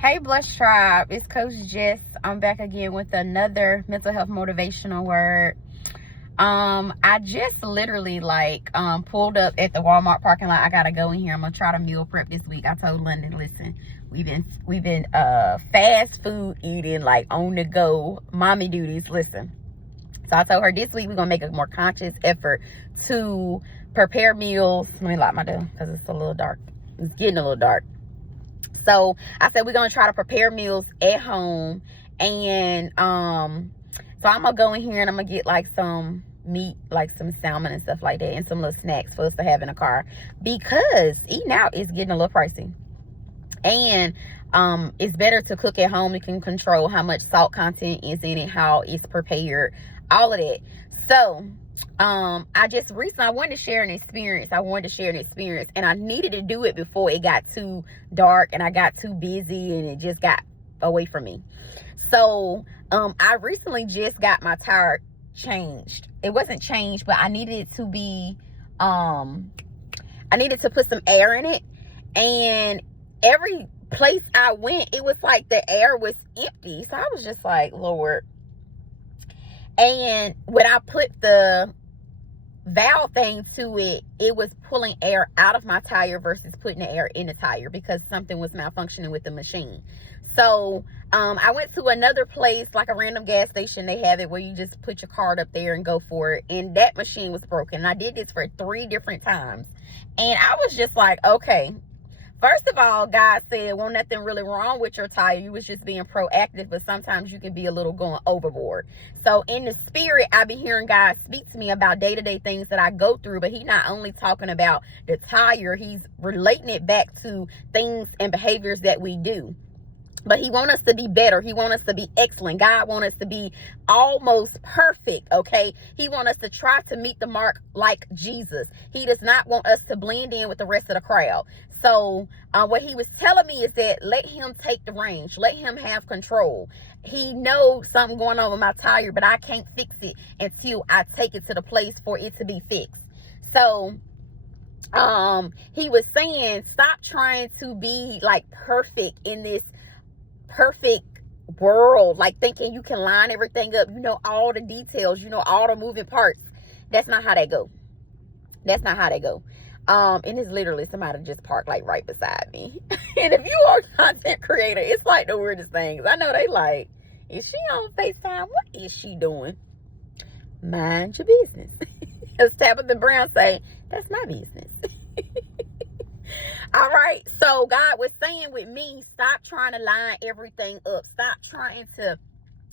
Hey Blush Tribe, it's Coach Jess. I'm back again with another mental health motivational word. I just literally pulled up at the Walmart parking lot. I gotta go in here. I'm gonna try to meal prep this week. I told London, listen, we've been fast food eating, like on the go, mommy duties. Listen. So I told her this week we're gonna make a more conscious effort to prepare meals. Let me lock my door because it's a little dark. It's getting a little dark. So I said we're gonna try to prepare meals at home, and so I'm gonna go in here and I'm gonna get like some meat, like some salmon and stuff like that, and some little snacks for us to have in the car, because eating out is getting a little pricey. And it's better to cook at home. You can control how much salt content is in it, how it's prepared, all of that. So I wanted to share an experience. And I needed to do it before it got too dark and I got too busy and it just got away from me. So I recently just got my tire changed. It wasn't changed, but I needed it to be I needed to put some air in it, and every place I went, it was like the air was empty. So I was just like, Lord. And when I put the valve thing to it, it was pulling air out of my tire versus putting the air in the tire, because something was malfunctioning with the machine. So I went to another place, like a random gas station. They have it where you just put your card up there and go for it, and that machine was broken. I did this for 3 different times, and I was just like, okay, first of all, God said, well, nothing really wrong with your tire. You was just being proactive, but sometimes you can be a little going overboard. So in the spirit, I be hearing God speak to me about day-to-day things that I go through, but He not only talking about the tire, He's relating it back to things and behaviors that we do. But He wants us to be better. He wants us to be excellent. God wants us to be almost perfect, okay? He wants us to try to meet the mark like Jesus. He does not want us to blend in with the rest of the crowd. So what He was telling me is that let Him take the reins. Let Him have control. He knows something going on with my tire, but I can't fix it until I take it to the place for it to be fixed. So He was saying, stop trying to be like perfect in this perfect world, like thinking you can line everything up, you know all the details, you know all the moving parts. That's not how that go. And it's literally somebody just parked like right beside me. And if you are a content creator, it's like the weirdest things. I know they like, is she on FaceTime? What is she doing? Mind your business. As Tabitha Brown say, that's my business. All right, so God was saying with me, stop trying to line everything up. Stop trying to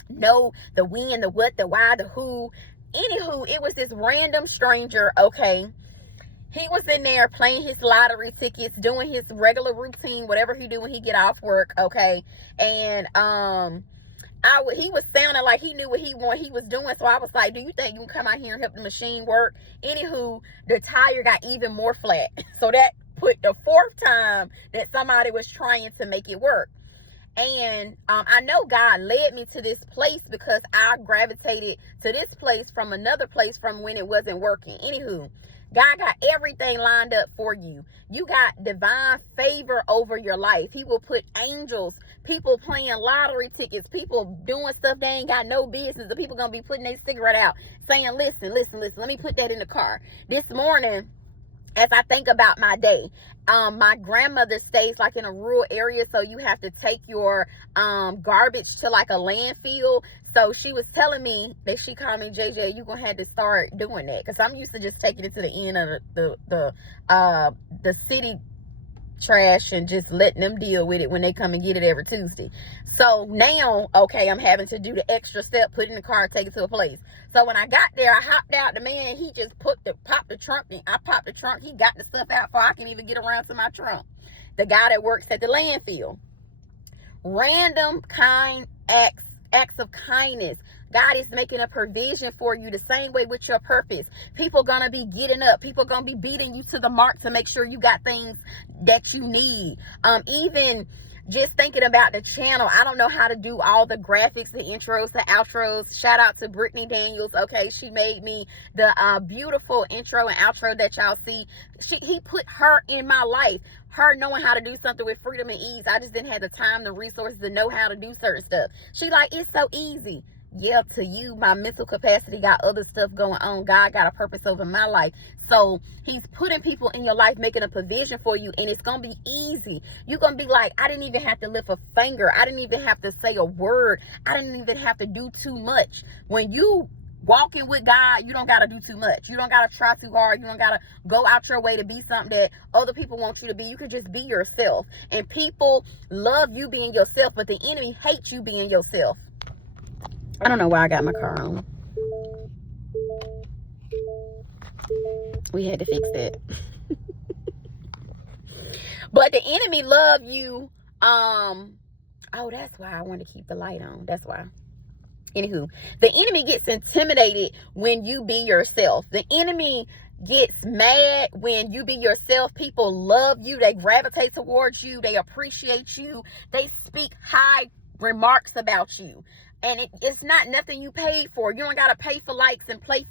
know the when, the what, the why, the who. Anywho, it was this random stranger, okay? He was in there playing his lottery tickets, doing his regular routine, whatever he do when he get off work, okay? And he was sounding like he knew what he was doing. So I was like, do you think you can come out here and help the machine work? Anywho, the tire got even more flat. So that put the 4th time that somebody was trying to make it work. And I know God led me to this place because I gravitated to this place from another place from when it wasn't working. Anywho, God got everything lined up for you. You got divine favor over your life. He will put angels, people playing lottery tickets, people doing stuff they ain't got no business. The people gonna be putting their cigarette out saying, listen, let me put that in the car. This morning, as I think about my day, my grandmother stays like in a rural area, so you have to take your garbage to like a landfill. So she was telling me that she called me, JJ, you're gonna have to start doing that, because I'm used to just taking it to the end of the city trash and just letting them deal with it when they come and get it every Tuesday. So now, okay, I'm having to do the extra step, put it in the car, take it to a place. So when I got there, I hopped out. The man, he just popped the trunk, and I popped the trunk. He got the stuff out before I can even get around to my trunk. The guy that works at the landfill. Random kind acts of kindness. God is making a provision for you the same way with your purpose. People gonna be getting up. People gonna be beating you to the mark to make sure you got things that you need. Even just thinking about the channel, I don't know how to do all the graphics, the intros, the outros. Shout out to Brittany Daniels. Okay, she made me the beautiful intro and outro that y'all see. He put her in my life. her knowing how to do something with freedom and ease. I just didn't have the time, the resources to know how to do certain stuff. She like, it's so easy. Yeah, to you, my mental capacity got other stuff going on. God got a purpose over my life. So he's putting people in your life, making a provision for you, and it's going to be easy. You're going to be like, I didn't even have to lift a finger. I didn't even have to say a word. I didn't even have to do too much. When you walking with God, you don't got to do too much. You don't got to try too hard. You don't got to go out your way to be something that other people want you to be. You can just be yourself. And people love you being yourself, but the enemy hates you being yourself. I don't know why I got my car on. We had to fix that. But the enemy love you. Oh, that's why I want to keep the light on. That's why. Anywho, the enemy gets intimidated when you be yourself. The enemy gets mad when you be yourself. People love you. They gravitate towards you. They appreciate you. They speak high remarks about you. And it's not nothing you paid for. You don't got to pay for likes and pay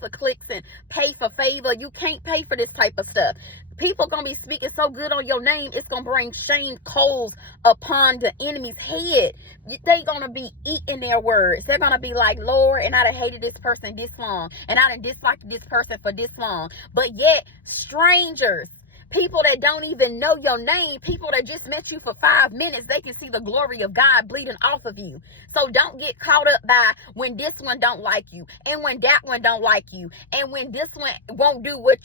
for clicks and pay for favor. You can't pay for this type of stuff. People going to be speaking so good on your name, it's going to bring shame coals upon the enemy's head. They going to be eating their words. They're going to be like, Lord, and I done hated this person this long. And I done disliked this person for this long. But yet, strangers, people that don't even know your name, people that just met you for 5 minutes, they can see the glory of God bleeding off of you. So don't get caught up by when this one don't like you, and when that one don't like you, and when this one won't do what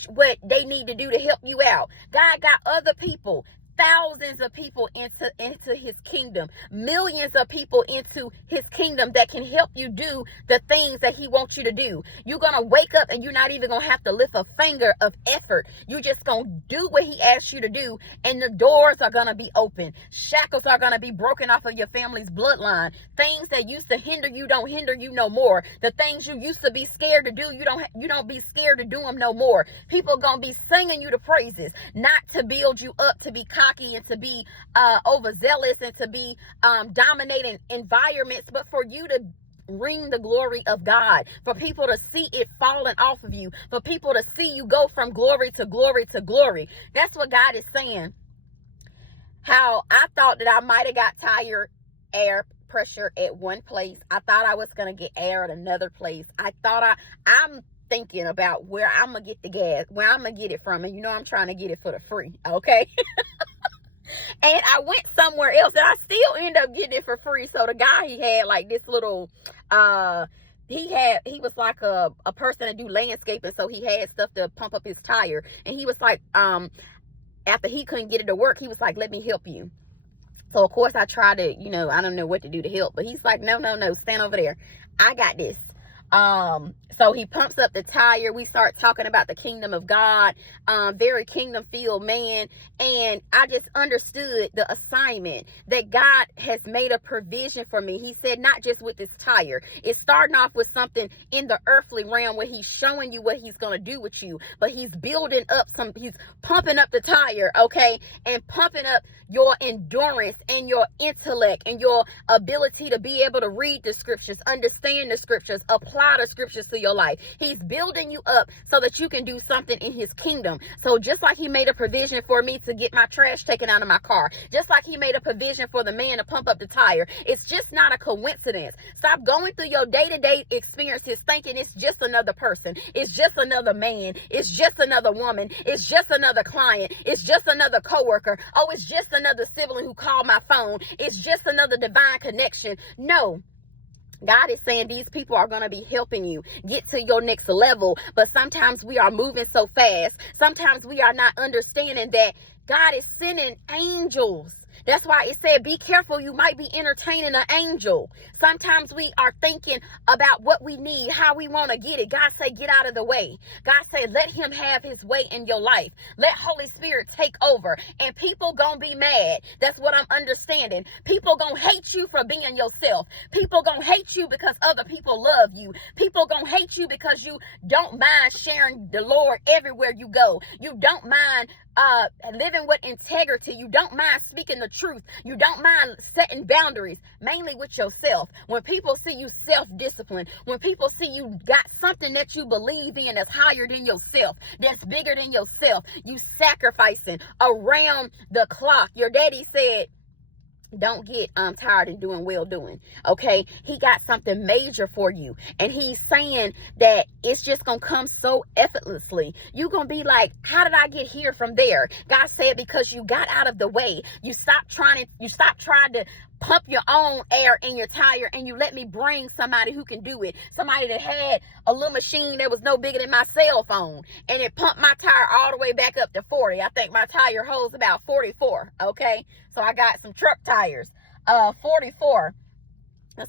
they need to do to help you out. God got other people, thousands of people into his kingdom, millions of people into his kingdom that can help you do the things that he wants you to do. You're going to wake up and you're not even going to have to lift a finger of effort. You're just going to do what he asks you to do, and the doors are going to be open. Shackles are going to be broken off of your family's bloodline. Things that used to hinder you don't hinder you no more. The things you used to be scared to do, you don't be scared to do them no more. People are going to be singing you the praises, not to build you up to be cocky and to be overzealous and to be dominating environments, but for you to bring the glory of God, for people to see it falling off of you, for people to see you go from glory to glory to glory. That's what God is saying. How I thought that I might have got tire air pressure at one place. I thought I was going to get air at another place. I'm thinking about where I'm going to get the gas, where I'm going to get it from. And you know, I'm trying to get it for the free. Okay. And I went somewhere else and I still end up getting it for free. So the guy, he had like this little, he was like a person that do landscaping. So he had stuff to pump up his tire. And he was like, after he couldn't get it to work, he was like, let me help you. So of course I tried to, I don't know what to do to help, but he's like, no, stand over there. I got this. So he pumps up the tire. We start talking about the kingdom of God, very kingdom filled man. And I just understood the assignment that God has made a provision for me. He said, not just with this tire. It's starting off with something in the earthly realm where he's showing you what he's going to do with you, but he's building up he's pumping up the tire. Okay. And pumping up your endurance and your intellect and your ability to be able to read the scriptures, understand the scriptures, apply the scriptures to your life. He's building you up so that you can do something in his kingdom. So just like he made a provision for me to get my trash taken out of my car, just like he made a provision for the man to pump up the tire, it's just not a coincidence. Stop going through your day-to-day experiences thinking it's just another person, it's just another man, it's just another woman, it's just another client, it's just another coworker, oh, it's just another sibling who called my phone, it's just another divine connection. No. God is saying these people are going to be helping you get to your next level. But sometimes we are moving so fast. Sometimes we are not understanding that God is sending angels. That's why it said, be careful. You might be entertaining an angel. Sometimes we are thinking about what we need, how we want to get it. God say, get out of the way. God say, let him have his way in your life. Let Holy Spirit take over. And people gonna be mad. That's what I'm understanding. People gonna hate you for being yourself. People gonna hate you because other people love you. People gonna hate you because you don't mind sharing the Lord everywhere you go. You don't mind living with integrity. You don't mind speaking the truth. You don't mind setting boundaries, mainly with yourself. When people see you self-disciplined, when people see you got something that you believe in that's higher than yourself, that's bigger than yourself, you sacrificing around the clock. Your daddy said, don't get tired of doing well doing. Okay, he got something major for you, and he's saying that it's just gonna come so effortlessly. You're gonna be like, how did I get here from there? God said, because you got out of the way. You stopped trying to pump your own air in your tire, and you let me bring somebody who can do it. Somebody that had a little machine that was no bigger than my cell phone, and it pumped my tire all the way back up to 40. I think my tire holds about 44. Okay, so I got some truck tires, 44.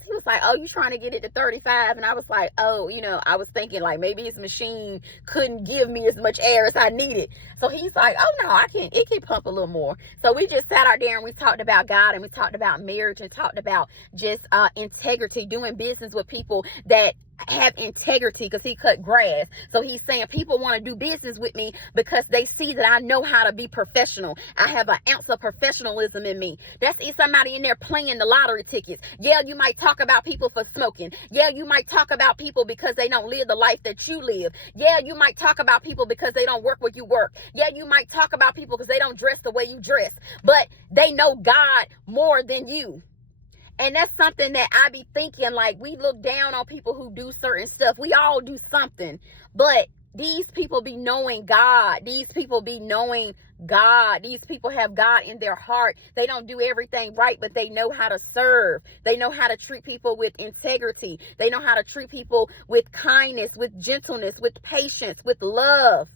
He was like, oh, you trying to get it to 35? And I was like, oh, I was thinking like maybe his machine couldn't give me as much air as I needed. So he's like, oh no, it can pump a little more. So we just sat out there and we talked about God, and we talked about marriage, and talked about just integrity, doing business with people that have integrity, because he cut grass. So he's saying people want to do business with me because they see that I know how to be professional. I have an ounce of professionalism in me. That's somebody in there playing the lottery tickets. Yeah, you might talk about people for smoking. Yeah, you might talk about people because they don't live the life that you live. Yeah, you might talk about people because they don't work where you work. Yeah, you might talk about people because they don't dress the way you dress. But they know God more than you. And that's something that I be thinking, like, we look down on people who do certain stuff. We all do something. But these people be knowing God. These people be knowing God. These people have God in their heart. They don't do everything right, but they know how to serve. They know how to treat people with integrity. They know how to treat people with kindness, with gentleness, with patience, with love.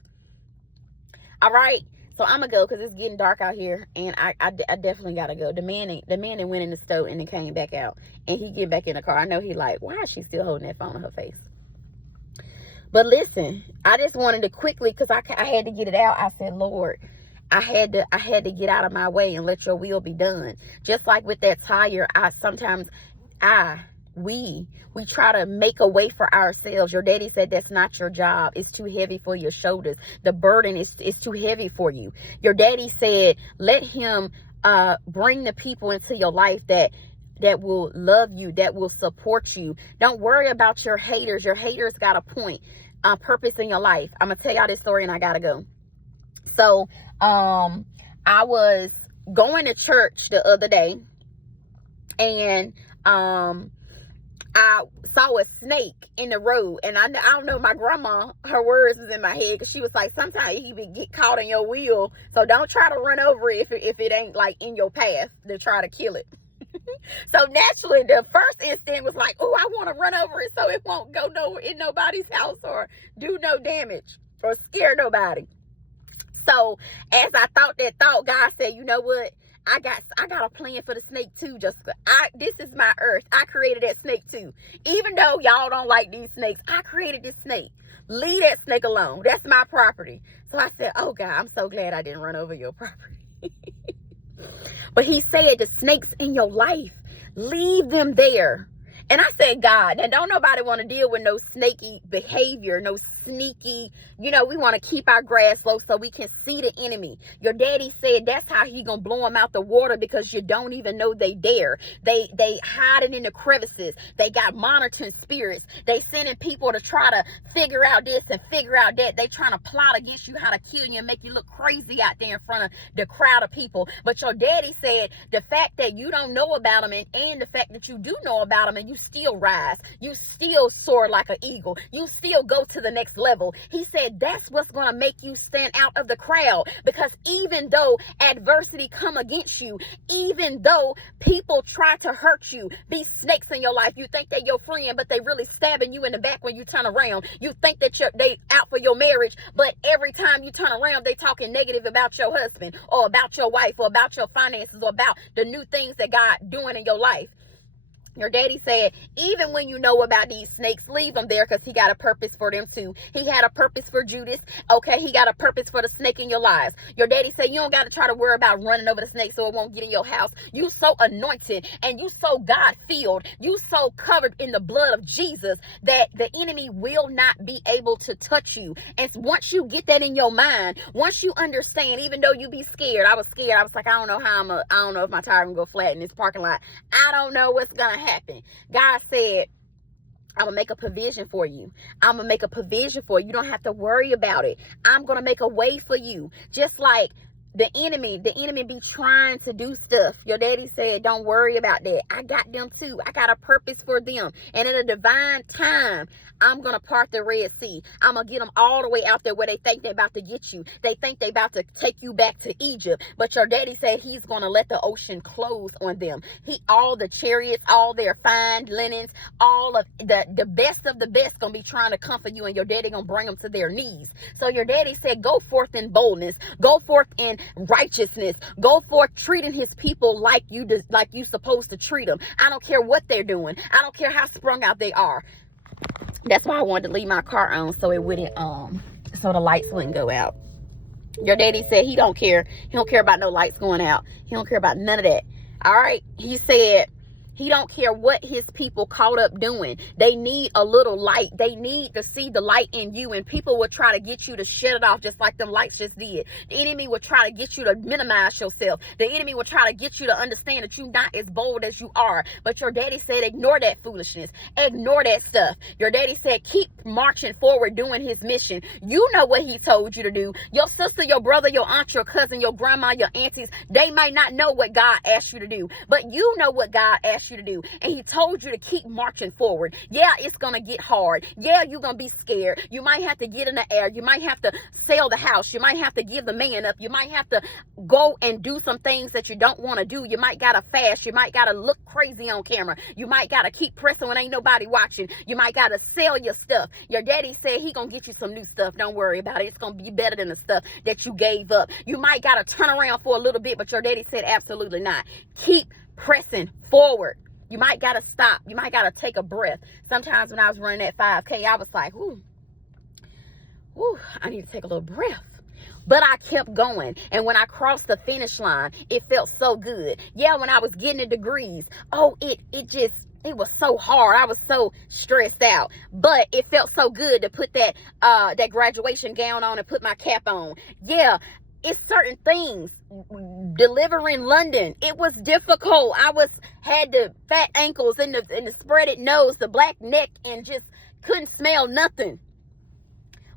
All right. So I'm gonna go because it's getting dark out here, and I definitely gotta go. The man that went in the store and then came back out, and he get back in the car. I know he like, why is she still holding that phone in her face? But listen, I just wanted to quickly, because I had to get it out. I said, Lord, I had to get out of my way and let your will be done. Just like with that tire, we try to make a way for ourselves. Your daddy said that's not your job. It's too heavy for your shoulders. The burden is too heavy for you. Your daddy said, let him bring the people into your life that will love you, that will support you. Don't worry about your haters. Your haters got a point, purpose in your life. I'm gonna tell y'all this story and I gotta go. So I was going to church the other day, and I saw a snake in the road, and I don't know, my grandma, her words was in my head, because she was like, sometimes you can get caught in your wheel, so don't try to run over it if it ain't like in your path to try to kill it. So naturally, the first instinct was like, oh, I want to run over it so it won't go in nobody's house or do no damage or scare nobody. So as I thought that thought, God said, you know what? I got a plan for the snake too, Jessica. This is my earth. I created that snake too. Even though y'all don't like these snakes, I created this snake. Leave that snake alone. That's my property. So I said, oh God, I'm so glad I didn't run over your property. But he said, the snakes in your life, leave them there. And I said, God, now don't nobody want to deal with no snaky behavior, no sneaky, we want to keep our grass low so we can see the enemy. Your daddy said that's how he gonna blow them out the water, because you don't even know they there. They hiding in the crevices. They got monitoring spirits. They sending people to try to figure out this and figure out that. They trying to plot against you, how to kill you and make you look crazy out there in front of the crowd of people. But your daddy said the fact that you don't know about them and the fact that you do know about them, and you still rise, you still soar like an eagle, you still go to the next level. He said that's what's going to make you stand out of the crowd, because even though adversity come against you, even though people try to hurt you, be snakes in your life, you think they're your friend, but they really stabbing you in the back when you turn around. You think that they out for your marriage, but every time you turn around, they talking negative about your husband or about your wife or about your finances or about the new things that God doing in your life. Your daddy said, even when you know about these snakes, leave them there, because he got a purpose for them too. He had a purpose for Judas. Okay, he got a purpose for the snake in your lives. Your daddy said, you don't got to try to worry about running over the snake so it won't get in your house. You so anointed and you so God-filled. You so covered in the blood of Jesus that the enemy will not be able to touch you. And once you get that in your mind, once you understand, even though you be scared, I was scared. I was like, I don't know I don't know if my tire can go flat in this parking lot. I don't know what's going to happen. God said, I'm going to make a provision for you. I'm going to make a provision for you. You don't have to worry about it. I'm going to make a way for you. Just like the enemy be trying to do stuff. Your daddy said, don't worry about that. I got them too. I got a purpose for them. And in a divine time, I'm going to part the Red Sea. I'm going to get them all the way out there where they think they're about to get you. They think they're about to take you back to Egypt. But your daddy said he's going to let the ocean close on them. All the chariots, all their fine linens, all of the best of the best going to be trying to comfort you. And your daddy going to bring them to their knees. So your daddy said, go forth in boldness. Go forth in righteousness. Go forth treating his people like you supposed to treat them. I don't care what they're doing. I don't care how sprung out they are. That's why I wanted to leave my car on so it wouldn't so the lights wouldn't go out. Your daddy said he don't care. He don't care about no lights going out. He don't care about none of that. All right. He said he don't care what his people caught up doing. They need a little light. They need to see the light in you. And people will try to get you to shut it off just like them lights just did. The enemy will try to get you to minimize yourself. The enemy will try to get you to understand that you're not as bold as you are. But your daddy said, ignore that foolishness. Ignore that stuff. Your daddy said, keep marching forward doing his mission. You know what he told you to do. Your sister, your brother, your aunt, your cousin, your grandma, your aunties, they might not know what God asked you to do. But you know what God asked you to do. And he told you to keep marching forward. Yeah, it's going to get hard. Yeah, you're going to be scared. You might have to get in the air. You might have to sell the house. You might have to give the man up. You might have to go and do some things that you don't want to do. You might got to fast. You might got to look crazy on camera. You might got to keep pressing when ain't nobody watching. You might got to sell your stuff. Your daddy said he going to get you some new stuff. Don't worry about it. It's going to be better than the stuff that you gave up. You might got to turn around for a little bit, but your daddy said absolutely not. Keep pressing forward. You might got to stop. You might got to take a breath. Sometimes when I was running that 5K, I was like, whoo, I need to take a little breath. But I kept going. And when I crossed the finish line, it felt so good. Yeah, when I was getting the degrees, it was so hard. I was so stressed out. But it felt so good to put that graduation gown on and put my cap on. Yeah. It's certain things. Delivering London, it was difficult. Had the fat ankles and the spreaded nose, the black neck, and just couldn't smell nothing.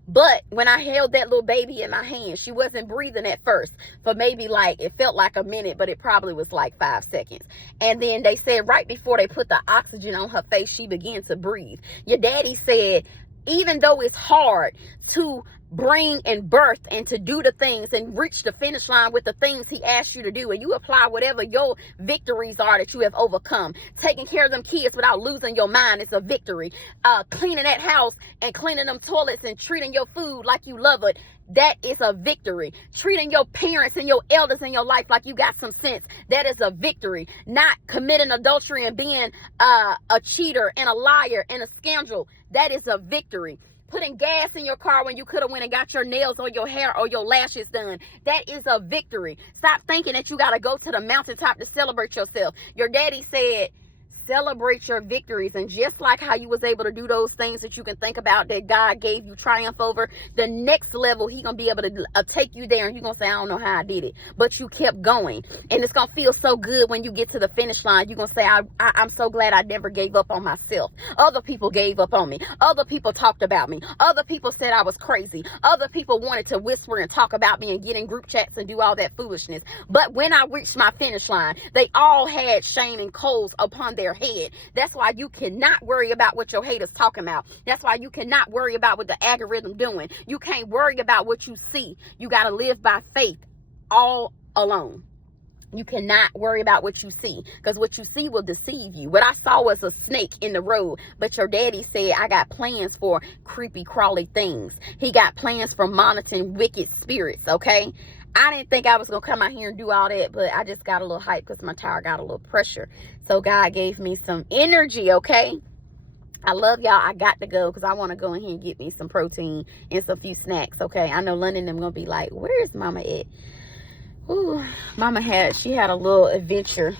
But when I held that little baby in my hand, she wasn't breathing at first for maybe it felt like a minute, but it probably was like 5 seconds. And then they said right before they put the oxygen on her face, she began to breathe. Your daddy said, even though it's hard to bring and birth and to do the things and reach the finish line with the things he asked you to do, and you apply whatever your victories are that you have overcome. Taking care of them kids without losing your mind is a victory. Cleaning that house and cleaning them toilets and treating your food like you love it, that is a victory. Treating your parents and your elders in your life like you got some sense, that is a victory. Not committing adultery and being a cheater and a liar and a scoundrel, that is a victory. Putting gas in your car when you could have went and got your nails or your hair or your lashes done, that is a victory. Stop thinking that you got to go to the mountaintop to celebrate yourself. Your daddy said, celebrate your victories. And just like how you was able to do those things that you can think about that God gave you triumph over, the next level he gonna be able to take you there, and you're gonna say, I don't know how I did it, but you kept going. And it's gonna feel so good when you get to the finish line. You're gonna say, I'm so glad I never gave up on myself. Other people gave up on me. Other people talked about me. Other people said I was crazy. Other people wanted to whisper and talk about me and get in group chats and do all that foolishness. But when I reached my finish line, they all had shame and coals upon their head. That's why you cannot worry about what your haters talking about. That's why you cannot worry about what the algorithm doing. You can't worry about what you see. You got to live by faith all alone. You cannot worry about what you see, because what you see will deceive you. What I saw was a snake in the road, but your daddy said, I got plans for creepy crawly things. He got plans for monitoring wicked spirits, okay? I didn't think I was going to come out here and do all that, but I just got a little hype because my tire got a little pressure. So God gave me some energy, okay? I love y'all. I got to go because I want to go in here and get me some protein and some few snacks, okay? I know London them going to be like, where is Mama at? Ooh, Mama she had a little adventure.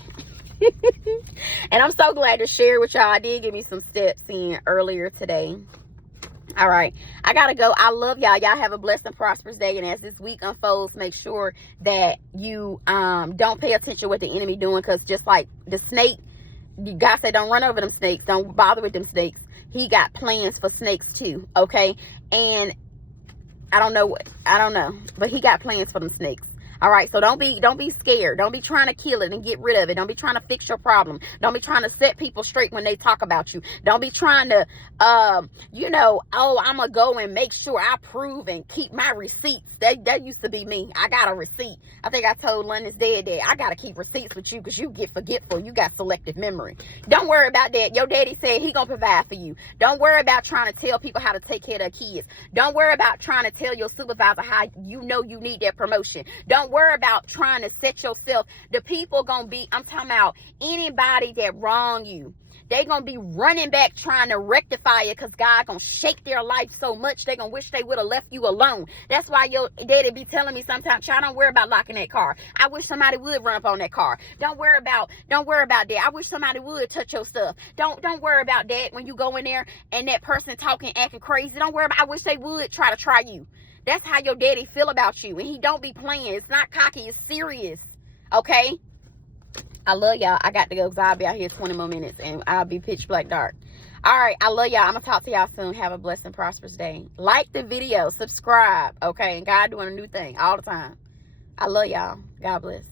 And I'm so glad to share with y'all. I did give me some steps in earlier today. All right, I gotta go. I love y'all. Y'all have a blessed and prosperous day. And as this week unfolds, make sure that you don't pay attention what the enemy doing, because just like the snake, God said don't run over them snakes, don't bother with them snakes. He got plans for snakes too, okay? And I don't know, but he got plans for them snakes. All right, so don't be scared. Don't be trying to kill it and get rid of it. Don't be trying to fix your problem. Don't be trying to set people straight when they talk about you. Don't be trying to, oh, I'm going to go and make sure I prove and keep my receipts. That used to be me. I got a receipt. I think I told London's dad that I got to keep receipts with you because you get forgetful. You got selective memory. Don't worry about that. Your daddy said he going to provide for you. Don't worry about trying to tell people how to take care of their kids. Don't worry about trying to tell your supervisor how you know you need that promotion. Don't worry about trying to set yourself. The people gonna be, I'm talking about anybody that wrong you, they gonna be running back trying to rectify it, because God gonna shake their life so much they gonna wish they would have left you alone. That's why your daddy be telling me sometimes, child, don't worry about locking that car. I wish somebody would run up on that car. Don't worry about that. I wish somebody would touch your stuff. Don't worry about that when you go in there and that person talking, acting crazy. Don't worry about, I wish they would try you. That's how your daddy feel about you. And he don't be playing. It's not cocky. It's serious. Okay? I love y'all. I got to go because I'll be out here 20 more minutes and I'll be pitch black dark. All right. I love y'all. I'm going to talk to y'all soon. Have a blessed and prosperous day. Like the video. Subscribe. Okay? And God doing a new thing all the time. I love y'all. God bless.